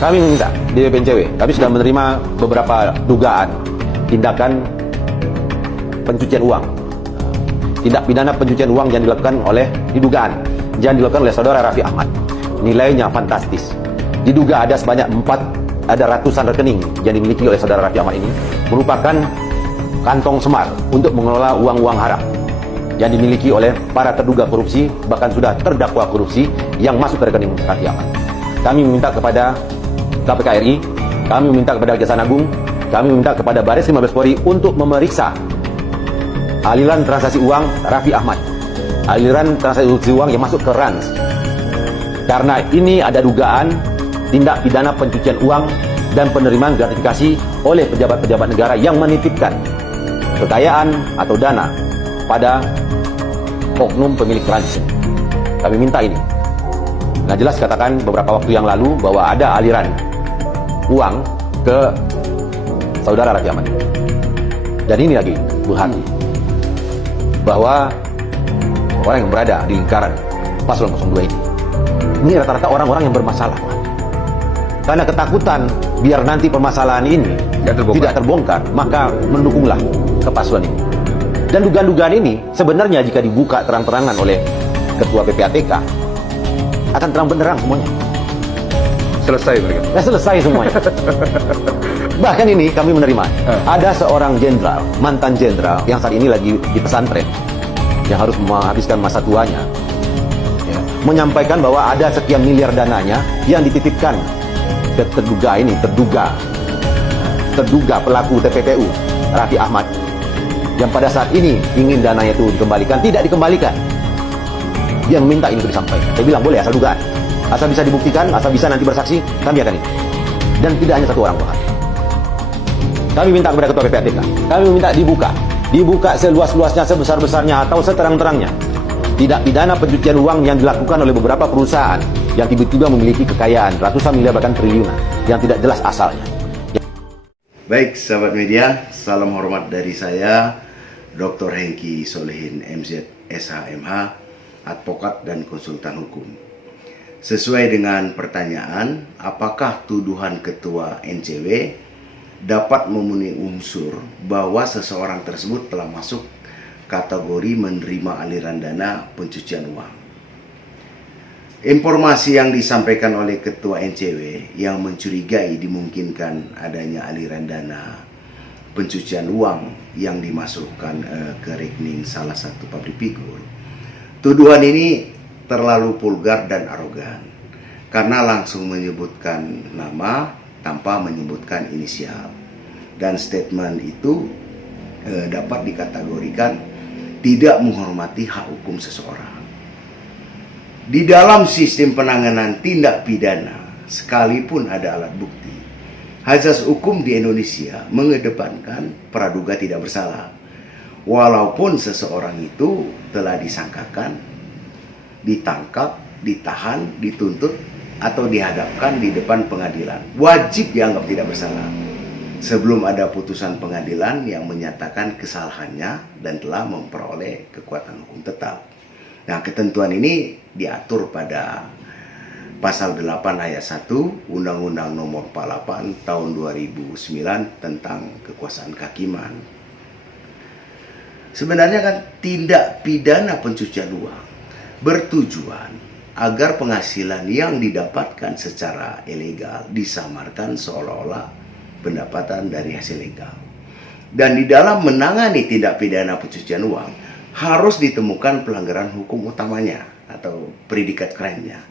Kami minta di BPNCW, kami sudah menerima beberapa dugaan tindakan pencucian uang, tindak pidana pencucian uang yang dilakukan dilakukan oleh saudara Raffi Ahmad. Nilainya fantastis. Diduga ada ratusan rekening yang dimiliki oleh saudara Raffi Ahmad ini merupakan kantong semar untuk mengelola uang-uang haram yang dimiliki oleh para terduga korupsi, bahkan sudah terdakwa korupsi yang masuk ke rekening Raffi Ahmad. Kami meminta kepada KPK RI, kami meminta kepada Kejaksaan Agung, kami meminta kepada Baris Krim Mabes Polri untuk memeriksa aliran transaksi uang Raffi Ahmad, aliran transaksi uang yang masuk ke RANS. Karena ini ada dugaan tindak pidana pencucian uang dan penerimaan gratifikasi oleh pejabat-pejabat negara yang menitipkan kekayaan atau dana pada oknum pemilik RANS. Kami minta ini. Nah, jelas katakan beberapa waktu yang lalu bahwa ada aliran uang ke saudara Raffi Ahmad. Dan ini lagi, Bu Hati, bahwa orang yang berada di lingkaran Paslon 02 ini rata-rata orang-orang yang bermasalah. Karena ketakutan biar nanti permasalahan ini tidak terbongkar, maka mendukunglah ke paslon ini. Dan dugaan-dugaan ini sebenarnya jika dibuka terang-terangan oleh Ketua PPATK akan terang benderang semuanya. Selesai mereka. Ya, selesai semuanya. Bahkan ini kami menerima ada seorang jenderal, mantan jenderal yang saat ini lagi di pesantren yang harus menghabiskan masa tuanya, ya, menyampaikan bahwa ada sekian miliar dananya yang dititipkan ke terduga pelaku TPPU Raffi Ahmad, yang pada saat ini ingin dananya itu dikembalikan, tidak dikembalikan. Dia meminta ini untuk disampaikan. Saya bilang boleh, asal dugaan, asal bisa dibuktikan, asal bisa nanti bersaksi, kami akan ini. Dan tidak hanya satu orang, Tuhan. Kami minta kepada Ketua PPATK, kami minta dibuka seluas-luasnya, sebesar-besarnya atau seterang-terangnya tindak pidana pencucian uang yang dilakukan oleh beberapa perusahaan yang tiba-tiba memiliki kekayaan ratusan miliar bahkan triliunan yang tidak jelas asalnya. Baik, sahabat media, salam hormat dari saya, Dr. Hengki Solehin, MZ, SHMH, advokat dan konsultan hukum. Sesuai dengan pertanyaan, apakah tuduhan Ketua NCW dapat memenuhi unsur bahwa seseorang tersebut telah masuk kategori menerima aliran dana pencucian uang? Informasi yang disampaikan oleh Ketua NCW yang mencurigai dimungkinkan adanya aliran dana pencucian uang yang dimasukkan ke rekening salah satu public figure. Tuduhan ini terlalu vulgar dan arogan karena langsung menyebutkan nama tanpa menyebutkan inisial, dan statement itu dapat dikategorikan tidak menghormati hak hukum seseorang. Di dalam sistem penanganan tindak pidana, sekalipun ada alat bukti, azas hukum di Indonesia mengedepankan praduga tidak bersalah. Walaupun seseorang itu telah disangkakan, ditangkap, ditahan, dituntut, atau dihadapkan di depan pengadilan, wajib dianggap tidak bersalah sebelum ada putusan pengadilan yang menyatakan kesalahannya dan telah memperoleh kekuatan hukum tetap. Nah, ketentuan ini diatur pada Pasal 8 ayat 1 Undang-Undang Nomor 48 Tahun 2009 tentang Kekuasaan Kehakiman. Sebenarnya kan tindak pidana pencucian uang bertujuan agar penghasilan yang didapatkan secara ilegal disamarkan seolah-olah pendapatan dari hasil legal. Dan di dalam menangani tindak pidana pencucian uang harus ditemukan pelanggaran hukum utamanya atau predikat crime-nya.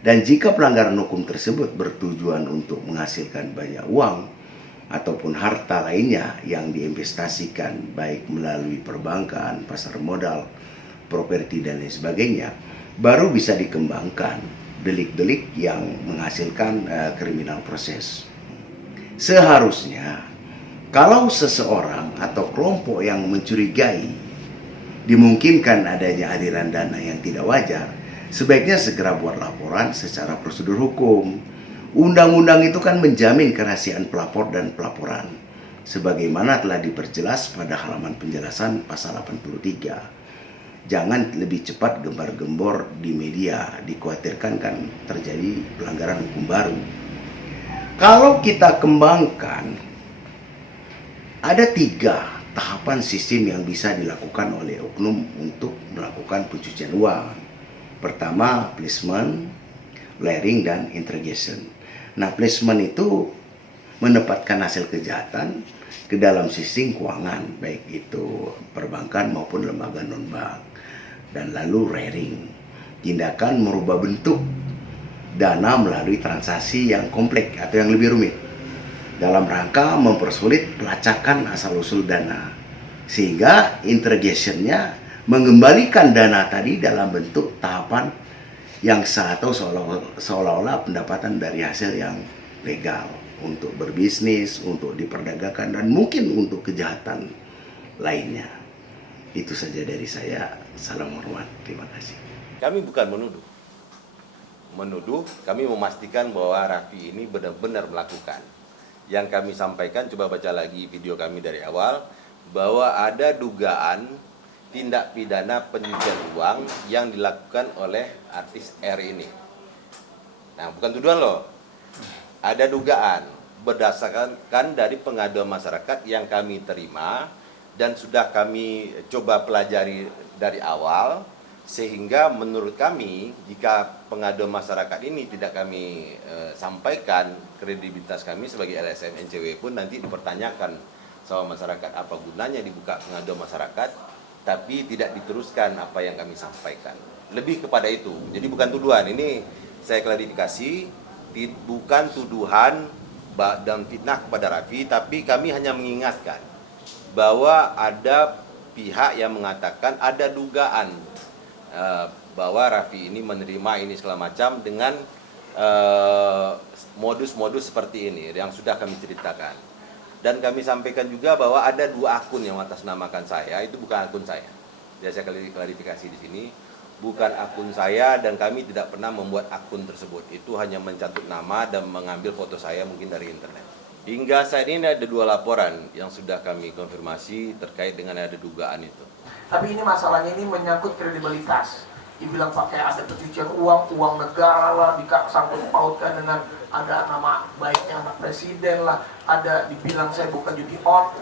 Dan jika pelanggaran hukum tersebut bertujuan untuk menghasilkan banyak uang ataupun harta lainnya yang diinvestasikan baik melalui perbankan, pasar modal, properti dan lain sebagainya, baru bisa dikembangkan delik-delik yang menghasilkan criminal proses. Seharusnya kalau seseorang atau kelompok yang mencurigai dimungkinkan adanya aliran dana yang tidak wajar, sebaiknya segera buat laporan secara prosedur hukum. Undang-undang itu kan menjamin kerahasiaan pelapor dan pelaporan, sebagaimana telah diperjelas pada halaman penjelasan pasal 83. Jangan lebih cepat gembar-gembor di media, dikhawatirkan kan terjadi pelanggaran hukum baru. Kalau kita kembangkan, ada 3 tahapan sistem yang bisa dilakukan oleh oknum untuk melakukan pencucian uang. Pertama, placement, layering, dan interrogation. Nah, placement itu menempatkan hasil kejahatan ke dalam sistem keuangan, baik itu perbankan maupun lembaga non-bank. Dan lalu layering, tindakan merubah bentuk dana melalui transaksi yang kompleks atau yang lebih rumit dalam rangka mempersulit pelacakan asal-usul dana, sehingga interrogationnya mengembalikan dana tadi dalam bentuk tahapan yang sah atau seolah-olah pendapatan dari hasil yang legal untuk berbisnis, untuk diperdagangkan, dan mungkin untuk kejahatan lainnya. Itu saja dari saya. Salam hormat. Terima kasih. Kami bukan menuduh, kami memastikan bahwa Raffi ini benar-benar melakukan. Yang kami sampaikan, coba baca lagi video kami dari awal, bahwa ada dugaan tindak pidana pencucian uang yang dilakukan oleh artis R ini. Nah, bukan tuduhan loh. Ada dugaan berdasarkan dari pengaduan masyarakat yang kami terima dan sudah kami coba pelajari dari awal, sehingga menurut kami jika pengaduan masyarakat ini tidak kami sampaikan, kredibilitas kami sebagai LSM NCW pun nanti dipertanyakan sama masyarakat, apa gunanya dibuka pengaduan masyarakat tapi tidak diteruskan apa yang kami sampaikan. Lebih kepada itu. Jadi bukan tuduhan. Ini saya klarifikasi, bukan tuduhan dan fitnah kepada Raffi, tapi kami hanya mengingatkan bahwa ada pihak yang mengatakan ada dugaan bahwa Raffi ini menerima ini segala macam dengan modus-modus seperti ini yang sudah kami ceritakan. Dan kami sampaikan juga bahwa ada 2 akun yang mengatasnamakan saya, itu bukan akun saya. Jadi saya klarifikasi di sini, bukan akun saya dan kami tidak pernah membuat akun tersebut. Itu hanya mencatut nama dan mengambil foto saya mungkin dari internet. Hingga saat ini ada 2 laporan yang sudah kami konfirmasi terkait dengan ada dugaan itu. Tapi ini masalahnya ini menyangkut kredibilitas. Dibilang pakai ada pencucian uang negara lah, disangkut pautkan dengan ada nama baiknya anak presiden lah, ada dibilang saya bukan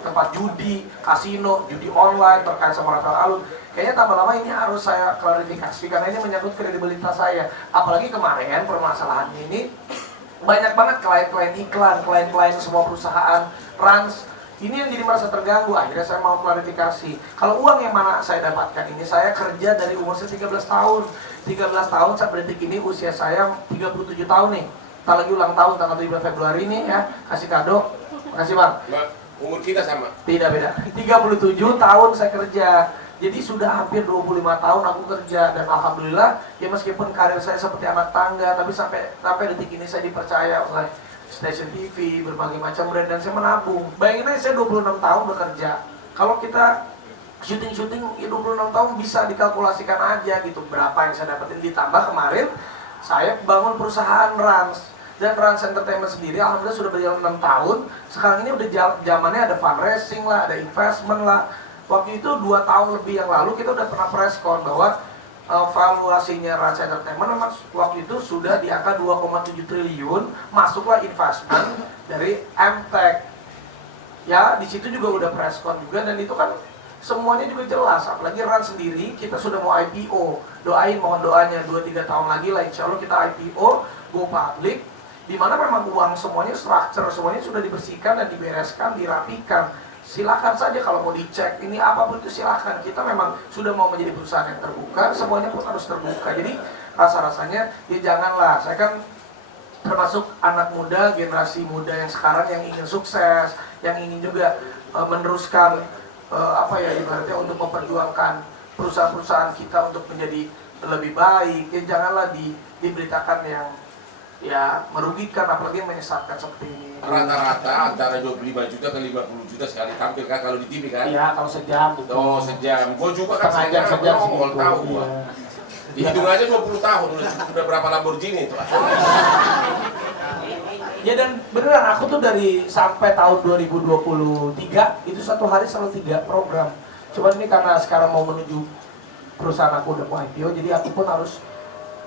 tempat judi, kasino, judi online terkait sama Rafael Alun. Kayaknya tambah lama ini harus saya klarifikasi karena ini menyangkut kredibilitas saya. Apalagi kemarin permasalahan ini banyak banget klien-klien iklan, klien-klien semua perusahaan trans. Ini yang jadi merasa terganggu. Akhirnya saya mau klarifikasi. Kalau uang yang mana saya dapatkan ini, saya kerja dari umur saya 13 tahun. 13 tahun sampai detik ini usia saya 37 tahun nih. Kita lagi ulang tahun tanggal 17 Februari ini ya. Kasih kado. Makasih Bang. Umur kita sama. Tidak beda. 37 tahun saya kerja. Jadi sudah hampir 25 tahun aku kerja. Dan alhamdulillah ya meskipun karir saya seperti anak tangga, tapi sampai detik ini saya dipercaya oleh stasiun TV, berbagai macam brand, dan saya menabung. Bayangin aja saya 26 tahun bekerja. Kalau kita syuting ya 26 tahun bisa dikalkulasikan aja gitu berapa yang saya dapetin. Ditambah kemarin saya bangun perusahaan Rans. Dan Rans Entertainment sendiri alhamdulillah sudah berjalan 6 tahun. Sekarang ini udah zamannya ada fundraising lah, ada investment lah. Waktu itu 2 tahun lebih yang lalu kita udah pernah press con bahwa valuasinya Rans Entertainment memang waktu itu sudah di angka 2,7 triliun, masuklah investment dari MTech. Ya, di situ juga udah press con juga, dan itu kan semuanya juga jelas. Apalagi Rans sendiri kita sudah mau IPO. Doain, mohon doanya 2-3 tahun lagi lah insya Allah kita IPO, go public, di mana memang uang semuanya, structure semuanya sudah dibersihkan dan dibereskan, dirapikan. Silakan saja kalau mau dicek ini apapun itu silakan. Kita memang sudah mau menjadi perusahaan yang terbuka, semuanya pun harus terbuka. Jadi rasa-rasanya ya janganlah. Saya kan termasuk anak muda, generasi muda yang sekarang yang ingin sukses, yang ingin juga meneruskan ibaratnya untuk memperjuangkan perusahaan-perusahaan kita untuk menjadi lebih baik. Ya janganlah diberitakan yang ya merugikan, apalagi menyesatkan seperti ini. Rata-rata antara 25 juta ke 50 juta sekali tampil kan kalau di TV kan? Iya, kalau sejam. Oh, sejam. Gua juga kan sejam nongol tahu gua. Dihitung aja 20 tahun udah berapa Lamborghini itu. Ya dan beneran aku tuh dari sampai tahun 2023 itu satu hari selalu 3 program. Cuman ini karena sekarang mau menuju perusahaan aku udah mau IPO, jadi aku pun harus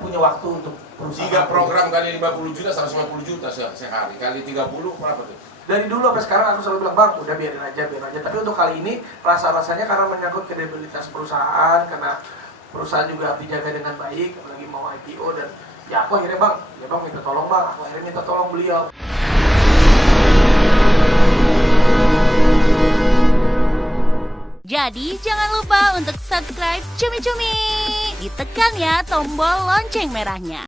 punya waktu untuk perusahaan. 3 program kali 50 juta, 150 juta sehari. Kali 30 berapa tuh? Dari dulu sampai sekarang aku selalu bilang, Bang, udah biarin aja. Tapi untuk kali ini rasa-rasanya karena menyangkut kredibilitas perusahaan, karena perusahaan juga harus dijaga dengan baik, lagi mau IPO, dan ya aku akhirnya, Bang, ya Bang minta tolong, Bang. Aku akhirnya minta tolong beliau. Jadi jangan lupa untuk subscribe Cumi Cumi. Ditekan ya tombol lonceng merahnya.